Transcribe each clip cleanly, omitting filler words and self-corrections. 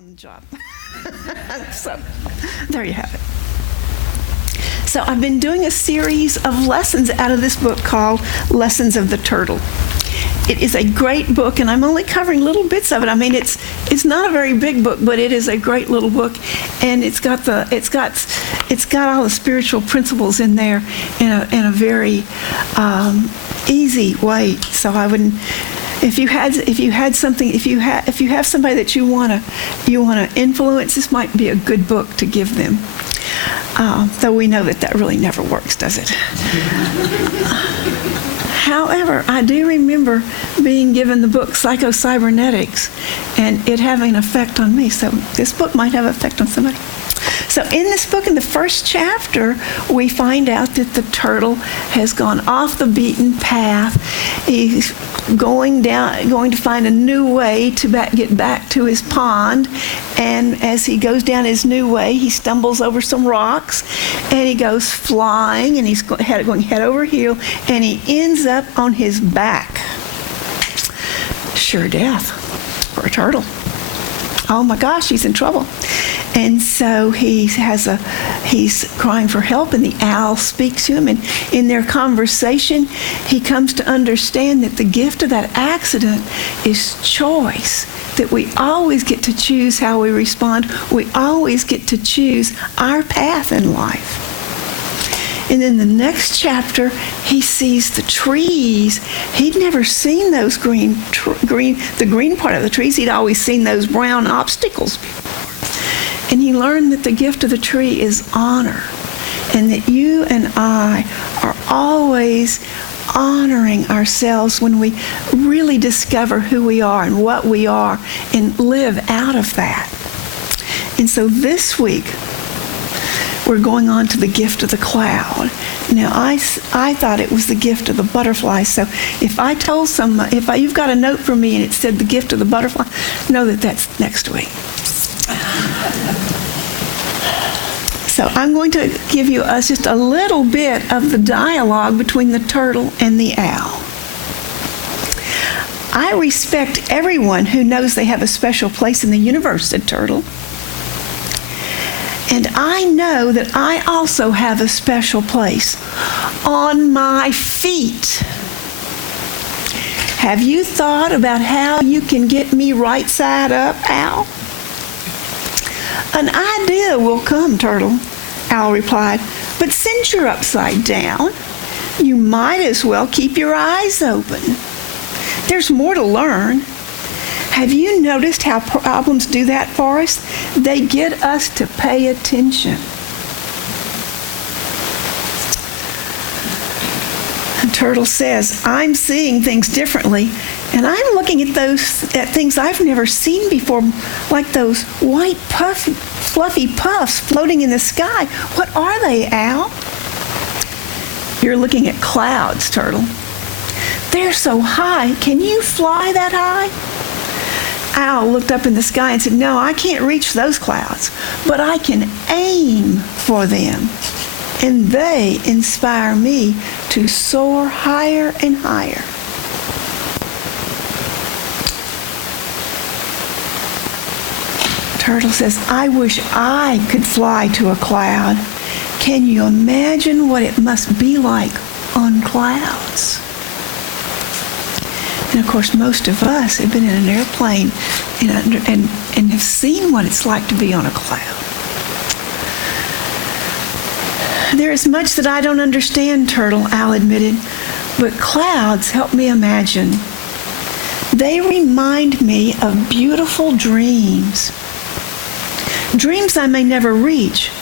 on the job. So there you have it. So I've been doing a series of lessons out of this book called Lessons of the Turtle. It is a great book, and I'm only covering little bits of it. I mean, it's not a very big book, but it is a great little book, and it's got all the spiritual principles in there in a very easy way. So I wouldn't. If you have somebody that you wanna influence, this might be a good book to give them. Though we know that really never works, does it? However, I do remember being given the book Psycho-Cybernetics and it having an effect on me. So this book might have an effect on somebody. So in this book, in the first chapter, we find out that the turtle has gone off the beaten path. He's going to find a new way to get back to his pond. And as he goes down his new way, he stumbles over some rocks, and he goes flying, and he's going head over heel, and he ends up on his back. Sure death for a turtle. Oh my gosh, he's in trouble. And so he's crying for help, and the owl speaks to him, and in their conversation, he comes to understand that the gift of that accident is choice, that we always get to choose how we respond. We always get to choose our path in life. And in the next chapter, he sees the trees. He'd never seen those the green part of the trees. He'd always seen those brown obstacles before. And he learned that the gift of the tree is honor, and that you and I are always honoring ourselves when we really discover who we are and what we are and live out of that. And so this week, we're going on to the gift of the cloud. Now, I thought it was the gift of the butterfly. So if you've got a note from me and it said the gift of the butterfly, know that that's next week. So I'm going to give you just a little bit of the dialogue between the turtle and the owl. I respect everyone who knows they have a special place in the universe, said Turtle. And I know that I also have a special place on my feet. Have you thought about how you can get me right side up, Owl? An idea will come, Turtle, Owl replied. But since you're upside down, you might as well keep your eyes open. There's more to learn. Have you noticed how problems do that for us? They get us to pay attention. And Turtle says, I'm seeing things differently, and I'm looking at things I've never seen before, like those white fluffy puffs floating in the sky. What are they, Owl? You're looking at clouds, Turtle. They're so high. Can you fly that high? Owl looked up in the sky and said, no, I can't reach those clouds, but I can aim for them. And they inspire me to soar higher and higher. Turtle says, I wish I could fly to a cloud. Can you imagine what it must be like on clouds? And of course, most of us have been in an airplane and have seen what it's like to be on a cloud. There is much that I don't understand, Turtle, Owl admitted, but clouds help me imagine. They remind me of beautiful dreams. Dreams I may never reach,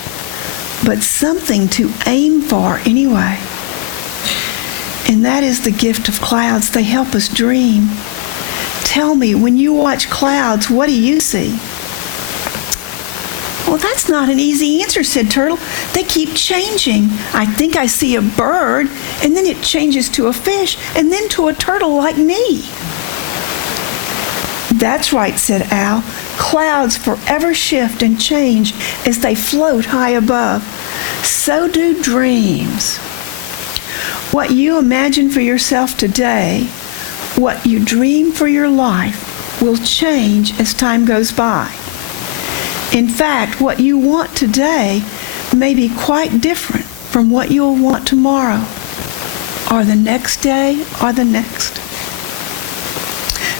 but something to aim for anyway. And that is the gift of clouds. They help us dream. Tell me, when you watch clouds, what do you see? Well, that's not an easy answer, said Turtle. They keep changing. I think I see a bird, and then it changes to a fish, and then to a turtle like me. That's right, said Owl. Clouds forever shift and change as they float high above. So do dreams. What you imagine for yourself today, what you dream for your life, will change as time goes by. In fact, what you want today may be quite different from what you'll want tomorrow, or the next day, or the next.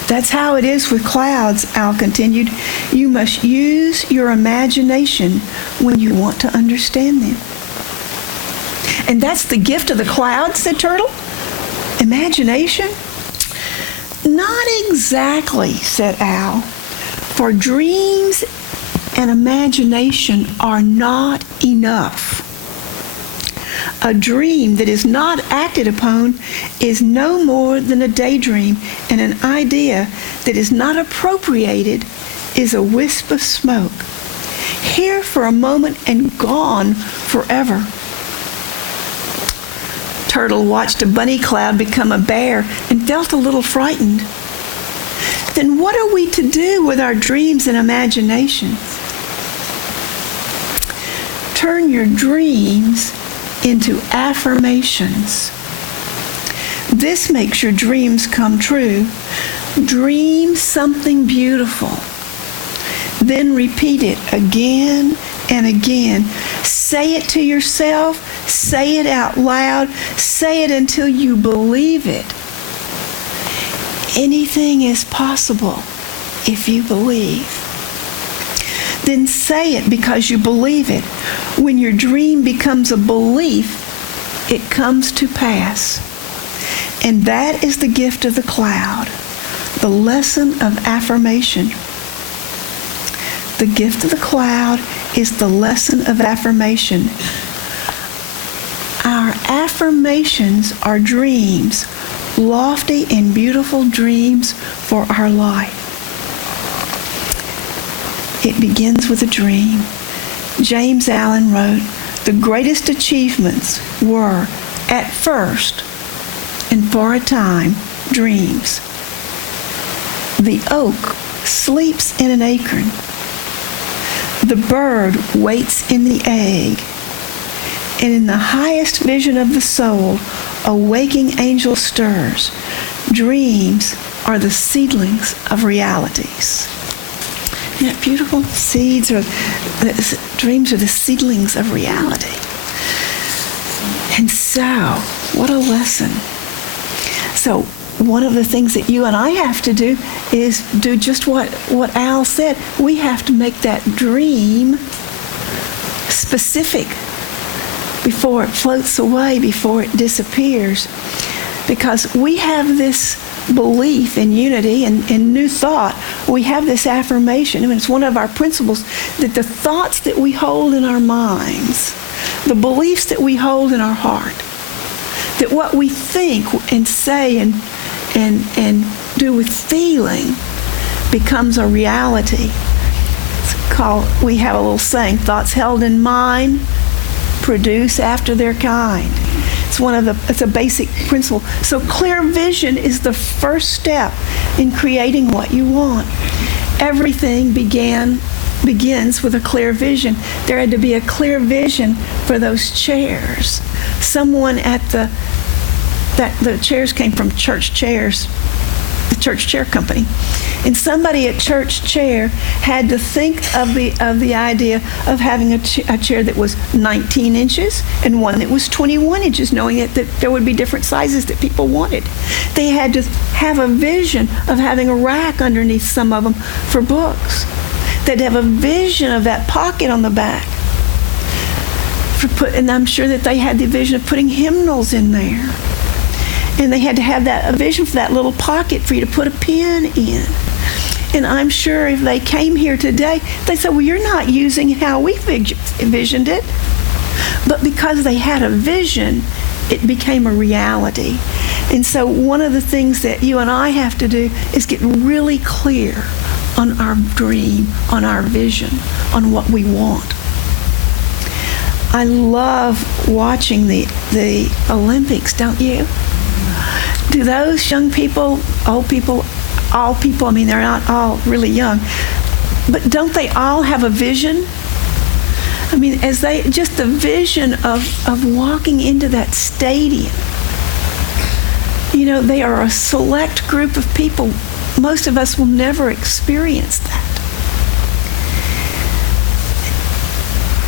That's how it is with clouds, Al continued. You must use your imagination when you want to understand them. And that's the gift of the clouds, said Turtle. Imagination? Not exactly, said Al. For dreams and imagination are not enough. A dream that is not acted upon is no more than a daydream, and an idea that is not appropriated is a wisp of smoke, here for a moment and gone forever. Turtle watched a bunny cloud become a bear and felt a little frightened. Then what are we to do with our dreams and imaginations? Turn your dreams into affirmations. This makes your dreams come true. Dream something beautiful. Then repeat it again and again. Say it to yourself. Say it out loud. Say it until you believe it. Anything is possible if you believe. Then say it because you believe it. When your dream becomes a belief, it comes to pass. And that is the gift of the cloud, the lesson of affirmation. The gift of the cloud is the lesson of affirmation. Our affirmations are dreams, lofty and beautiful dreams for our life. It begins with a dream. James Allen wrote, "The greatest achievements were, at first and for a time, dreams. The oak sleeps in an acorn. The bird waits in the egg. And in the highest vision of the soul, a waking angel stirs. Dreams are the seedlings of realities." Isn't that beautiful? Dreams are the seedlings of reality. And so, what a lesson. So, one of the things that you and I have to do is do just what Al said. We have to make that dream specific before it floats away, before it disappears. Because we have this belief in unity and in new thought. We have this affirmation. I mean, it's one of our principles that the thoughts that we hold in our minds, the beliefs that we hold in our heart, that what we think and say and do with feeling becomes a reality. We have a little saying, thoughts held in mind produce after their kind. It's a basic principle. So clear vision is the first step in creating what you want. Everything begins with a clear vision. There had to be a clear vision for those chairs. Someone at the chairs came from Church Chairs, the Church Chair Company. And somebody at Church Chair had to think of the idea of having a chair that was 19 inches and one that was 21 inches, knowing that there would be different sizes that people wanted. They had to have a vision of having a rack underneath some of them for books. They'd have a vision of that pocket on the back. And I'm sure that they had the vision of putting hymnals in there. And they had to have a vision for that little pocket for you to put a pen in. And I'm sure if they came here today, they said, well, you're not using how we envisioned it. But because they had a vision, it became a reality. And so one of the things that you and I have to do is get really clear on our dream, on our vision, on what we want. I love watching the Olympics, don't you? Do those young people, old people, all people, I mean, they're not all really young, but don't they all have a vision? I mean, just the vision of walking into that stadium. You know, they are a select group of people. Most of us will never experience that.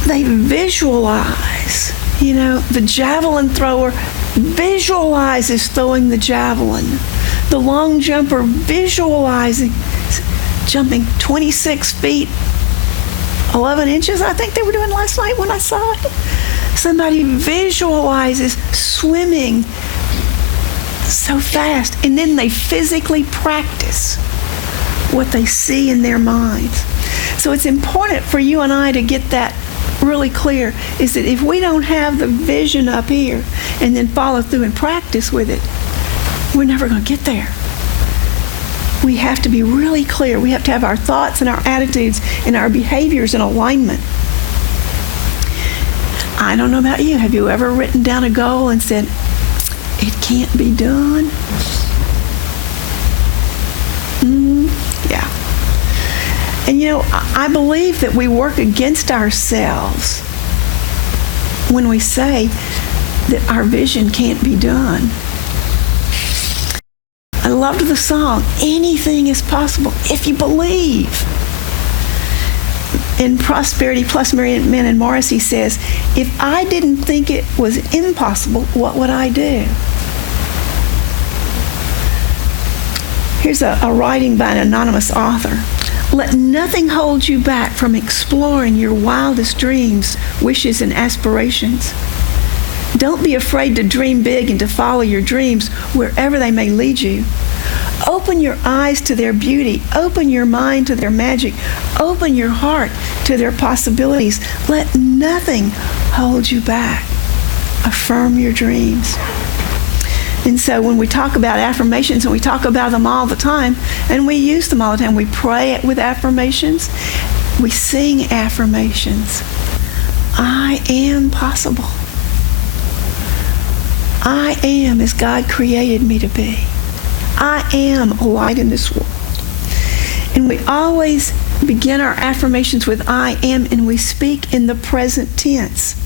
they visualize. The javelin thrower visualizes throwing the javelin. The long jumper visualizing jumping 26 feet, 11 inches, I think they were doing last night when I saw it. Somebody visualizes swimming so fast, and then they physically practice what they see in their minds. So it's important for you and I to get that really clear, is that if we don't have the vision up here and then follow through and practice with it, we're never going to get there. We have to be really clear. We have to have our thoughts and our attitudes and our behaviors in alignment. I don't know about you. Have you ever written down a goal and said, it can't be done? Yeah. And I believe that we work against ourselves when we say that our vision can't be done. I loved the song, anything is possible if you believe. In Prosperity Plus, Man and Morrissey says, if I didn't think it was impossible, what would I do? Here's a writing by an anonymous author. Let nothing hold you back from exploring your wildest dreams, wishes, and aspirations. Don't be afraid to dream big and to follow your dreams wherever they may lead you. Open your eyes to their beauty. Open your mind to their magic. Open your heart to their possibilities. Let nothing hold you back. Affirm your dreams. And so when we talk about affirmations, and we talk about them all the time, and we use them all the time, we pray with affirmations, we sing affirmations. I am possible. I am as God created me to be. I am a light in this world. And we always begin our affirmations with I am, and we speak in the present tense.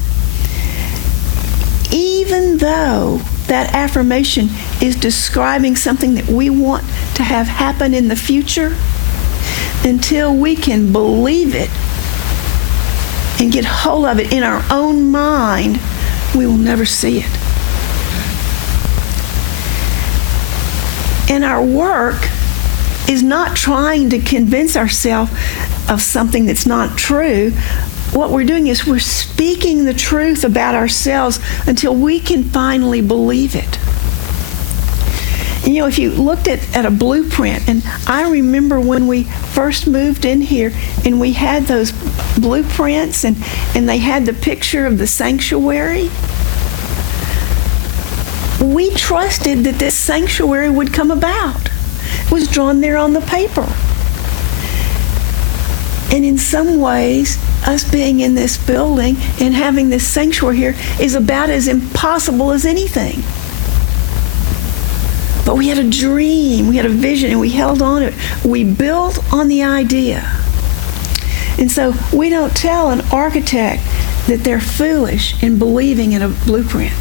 Even though that affirmation is describing something that we want to have happen in the future, until we can believe it and get hold of it in our own mind, we will never see it. And our work is not trying to convince ourselves of something that's not true. What we're doing is we're speaking the truth about ourselves until we can finally believe it. And if you looked at a blueprint, and I remember when we first moved in here and we had those blueprints and they had the picture of the sanctuary, we trusted that this sanctuary would come about. It was drawn there on the paper. And in some ways, us being in this building and having this sanctuary here is about as impossible as anything. But we had a dream, we had a vision, and we held on to it. We built on the idea. And so we don't tell an architect that they're foolish in believing in a blueprint.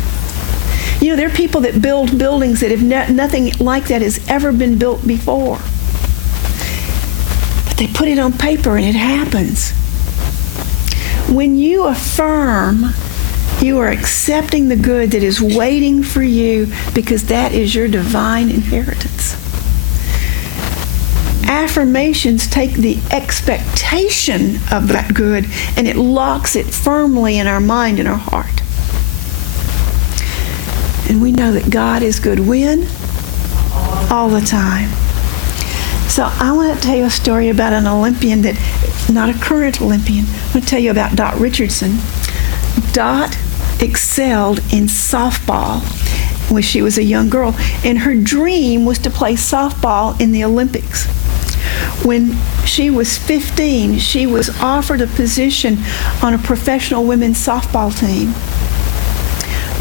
There are people that build buildings that have nothing like that has ever been built before. But they put it on paper and it happens. When you affirm, you are accepting the good that is waiting for you, because that is your divine inheritance. Affirmations take the expectation of that good and it locks it firmly in our mind and our heart. And we know that God is good when? All the time. So I want to tell you a story about an Olympian that, not a current Olympian. I want to tell you about Dot Richardson. Dot excelled in softball when she was a young girl, and her dream was to play softball in the Olympics. When she was 15, she was offered a position on a professional women's softball team.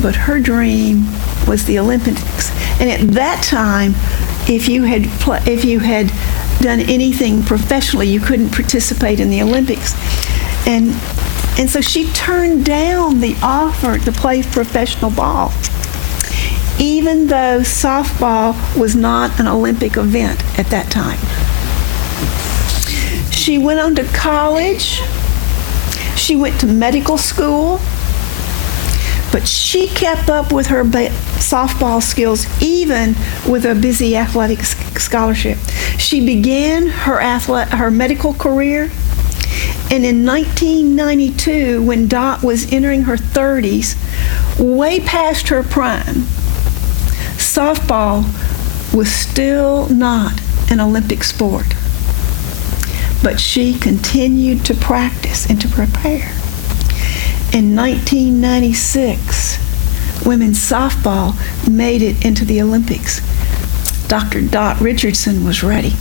But her dream was the Olympics. And at that time, if you had done anything professionally, you couldn't participate in the Olympics. And so she turned down the offer to play professional ball, even though softball was not an Olympic event at that time. She went on to college. She went to medical school, but she kept up with her softball skills even with a busy athletic scholarship. She began her medical career, and in 1992, when Dot was entering her 30s, way past her prime, softball was still not an Olympic sport. But she continued to practice and to prepare. In 1996, women's softball made it into the Olympics. Dr. Dot Richardson was ready.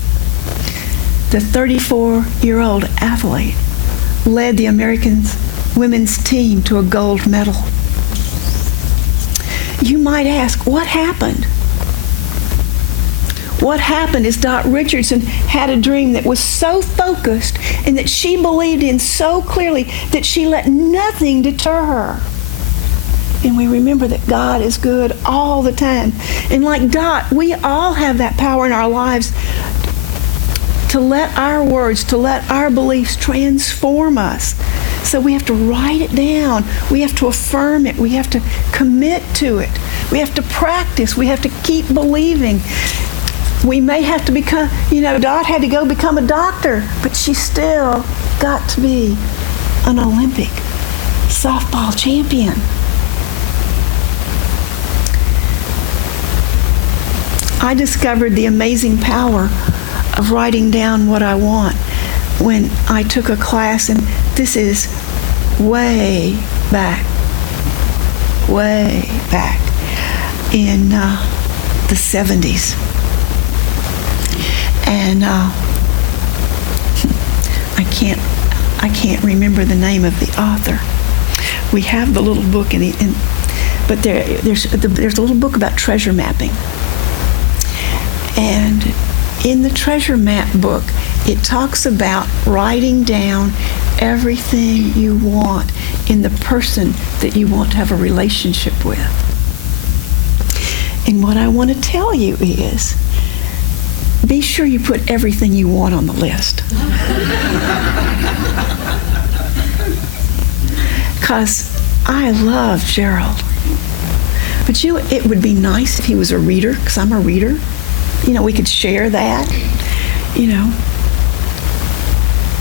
The 34-year-old athlete led the American women's team to a gold medal. You might ask, what happened? What happened is Dot Richardson had a dream that was so focused and that she believed in so clearly that she let nothing deter her. And we remember that God is good all the time. And like Dot, we all have that power in our lives to let our words, to let our beliefs transform us. So we have to write it down. We have to affirm it. We have to commit to it. We have to practice. We have to keep believing. We may have to become, Dot had to go become a doctor, but she still got to be an Olympic softball champion. I discovered the amazing power of writing down what I want when I took a class, and this is way back in the 70s. And I can't remember the name of the author. We have the little book, but there's a little book about treasure mapping. And in the treasure map book, it talks about writing down everything you want in the person that you want to have a relationship with. And what I want to tell you is, be sure you put everything you want on the list. Because I love Gerald. But it would be nice if he was a reader, because I'm a reader. We could share that.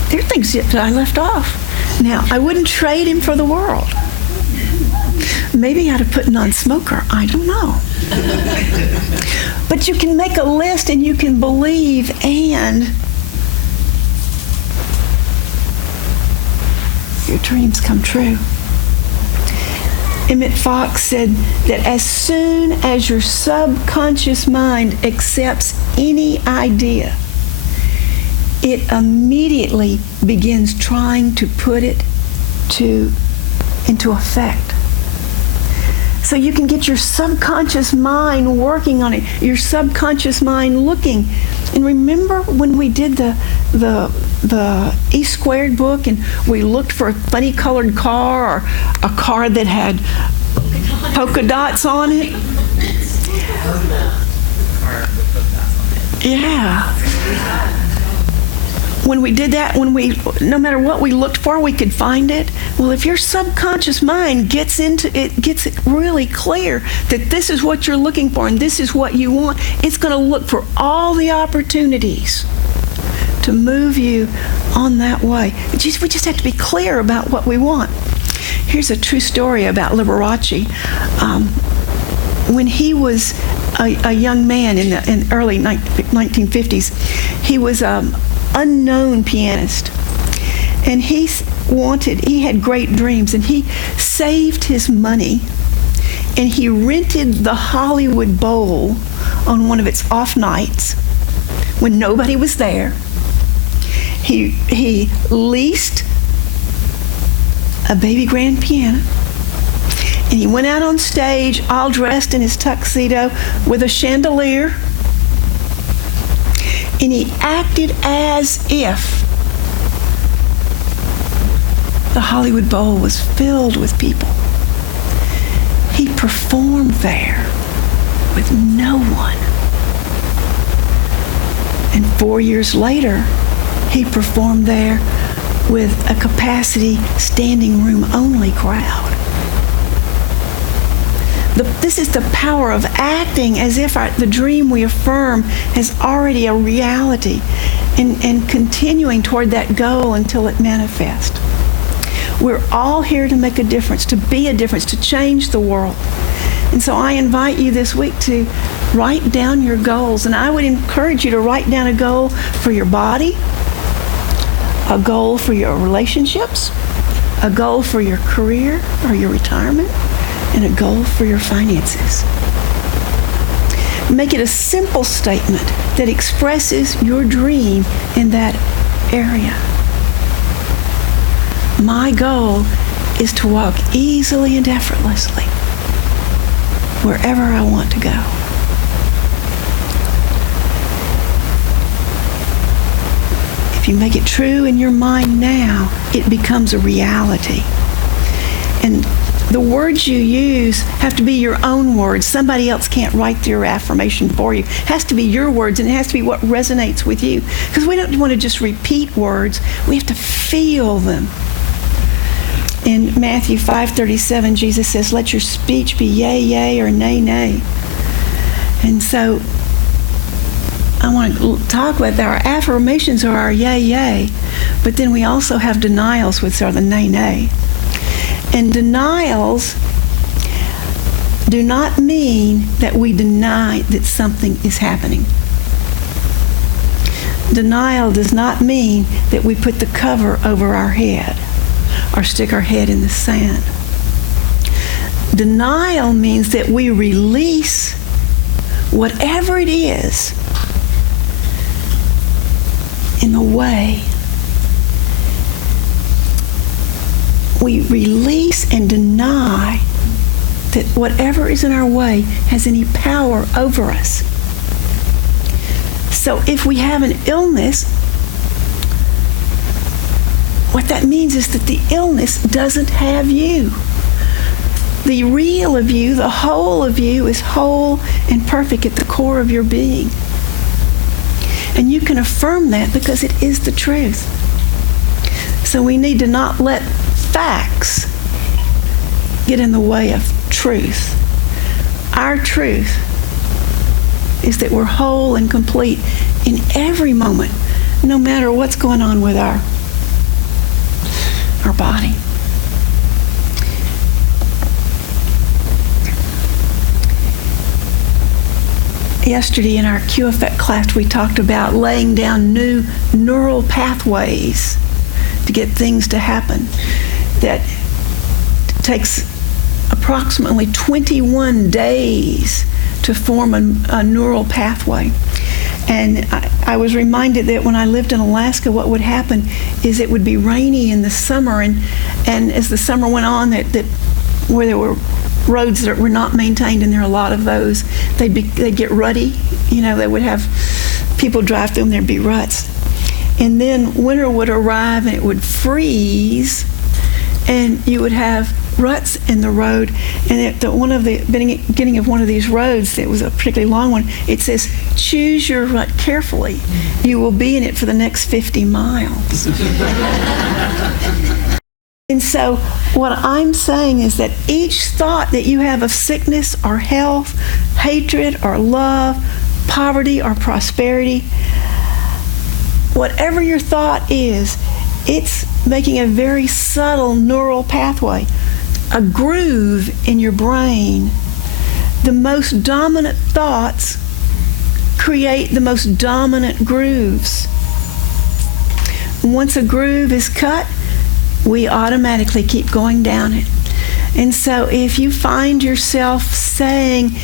There are things that I left off. Now, I wouldn't trade him for the world. Maybe I'd have put non-smoker. I don't know. But you can make a list and you can believe, and your dreams come true. Emmett Fox said that as soon as your subconscious mind accepts any idea, it immediately begins trying to put it into effect. So you can get your subconscious mind working on it, your subconscious mind looking. And remember when we did the E Squared book and we looked for a funny colored car or a car that had polka dots on it? Yeah. When we did that, no matter what we looked for, we could find it. Well, if your subconscious mind gets it really clear that this is what you're looking for and this is what you want, it's going to look for all the opportunities to move you on that way. We just have to be clear about what we want. Here's a true story about Liberace. When he was a young man in the early 1950s, he was unknown pianist, and he had great dreams, and he saved his money and he rented the Hollywood Bowl on one of its off nights when nobody was there. He leased a baby grand piano, and he went out on stage all dressed in his tuxedo with a chandelier. And he acted as if the Hollywood Bowl was filled with people. He performed there with no one. And 4 years later, he performed there with a capacity standing room only crowd. This is the power of acting as if the dream we affirm is already a reality, and continuing toward that goal until it manifests. We're all here to make a difference, to be a difference, to change the world. And so I invite you this week to write down your goals. And I would encourage you to write down a goal for your body, a goal for your relationships, a goal for your career or your retirement, and a goal for your finances. Make it a simple statement that expresses your dream in that area. My goal is to walk easily and effortlessly wherever I want to go. If you make it true in your mind now, it becomes a reality. And the words you use have to be your own words. Somebody else can't write your affirmation for you. It has to be your words, and it has to be what resonates with you. Because we don't want to just repeat words. We have to feel them. In Matthew 5:37, Jesus says, let your speech be yea, yea, or nay, nay. And so I want to talk about our affirmations are our yea, yea, but then we also have denials, which are the nay, nay. And denials do not mean that we deny that something is happening. Denial does not mean that we put the cover over our head or stick our head in the sand. Denial means that we release whatever it is in the way. We release and deny that whatever is in our way has any power over us. So if we have an illness, what that means is that the illness doesn't have you. The real of you, the whole of you, is whole and perfect at the core of your being. And you can affirm that because it is the truth. So we need to not let facts get in the way of truth. Our truth is that we're whole and complete in every moment, no matter what's going on with our body. Yesterday in our QFET class, we talked about laying down new neural pathways to get things to happen. That takes approximately 21 days to form a neural pathway. And I was reminded that when I lived in Alaska, what would happen is it would be rainy in the summer, and as the summer went on, that where there were roads that were not maintained, and there are a lot of those, they'd get rutty. You know, they would have people drive through them, there'd be ruts. And then winter would arrive and it would freeze, and you would have ruts in the road. And at the beginning of one of these roads, that was a particularly long one, it says, choose your rut carefully. You will be in it for the next 50 miles. And so what I'm saying is that each thought that you have of sickness or health, hatred or love, poverty or prosperity, whatever your thought is, it's making a very subtle neural pathway, a groove in your brain. The most dominant thoughts create the most dominant grooves. Once a groove is cut, we automatically keep going down it. And so if you find yourself saying,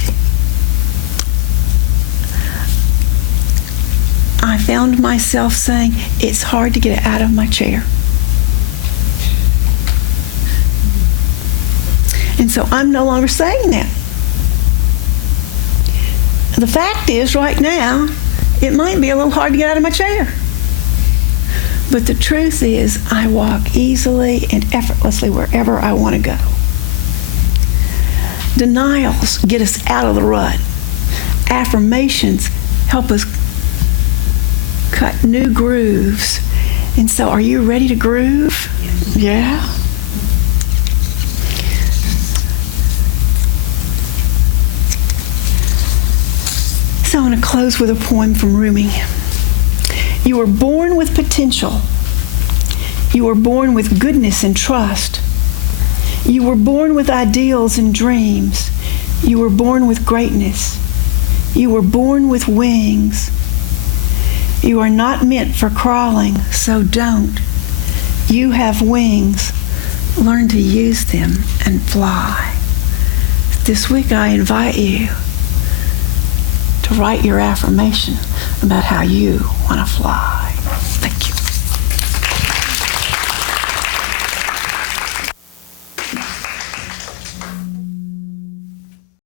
I found myself saying, it's hard to get out of my chair. And so I'm no longer saying that. The fact is, right now, it might be a little hard to get out of my chair. But the truth is, I walk easily and effortlessly wherever I want to go. Denials get us out of the rut. Affirmations help us cut new grooves And so are you ready to groove? Yeah. So I'm going to close with a poem from Rumi. You were born with potential. You were born with goodness and trust. You were born with ideals and dreams. You were born with greatness. You were born with wings. You are not meant for crawling, so don't. You have wings. Learn to use them and fly. This week I invite you to write your affirmation about how you want to fly.